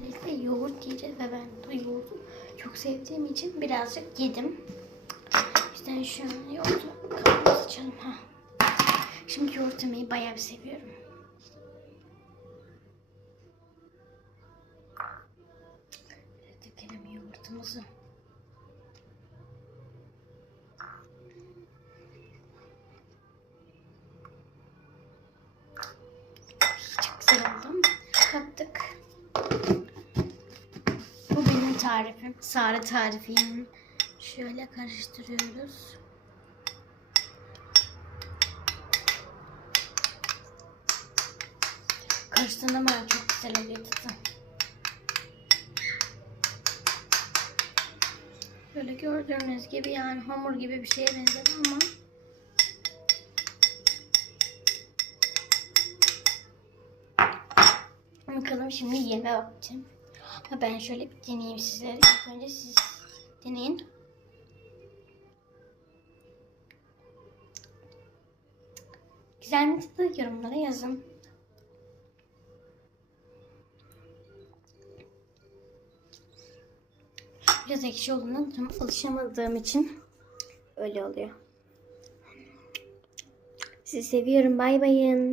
Özellikle yoğurt yiyeceğiz ve ben bu yoğurdu çok sevdiğim için birazcık yedim. İşte şu an yoğurdu kafamıza açalım. Ha. Şimdi yoğurt yemeyi bayağı bir seviyorum. Dökelim yoğurtumuzu. Çok güzel oldu. Kattık. Tarifim. Sare tarifim. Şöyle karıştırıyoruz. Karıştığında ben çok güzel oluyor tadı. Böyle gördüğünüz gibi yani hamur gibi bir şeye benzedi ama Bakalım şimdi yeme vaktim. Ben şöyle bir deneyeyim sizlere. İlk önce siz deneyin. Güzel mi tadı yorumlara yazın. Biraz ekşi olduğundan tam alışamadığım için öyle oluyor. Sizi seviyorum. Bay bayın.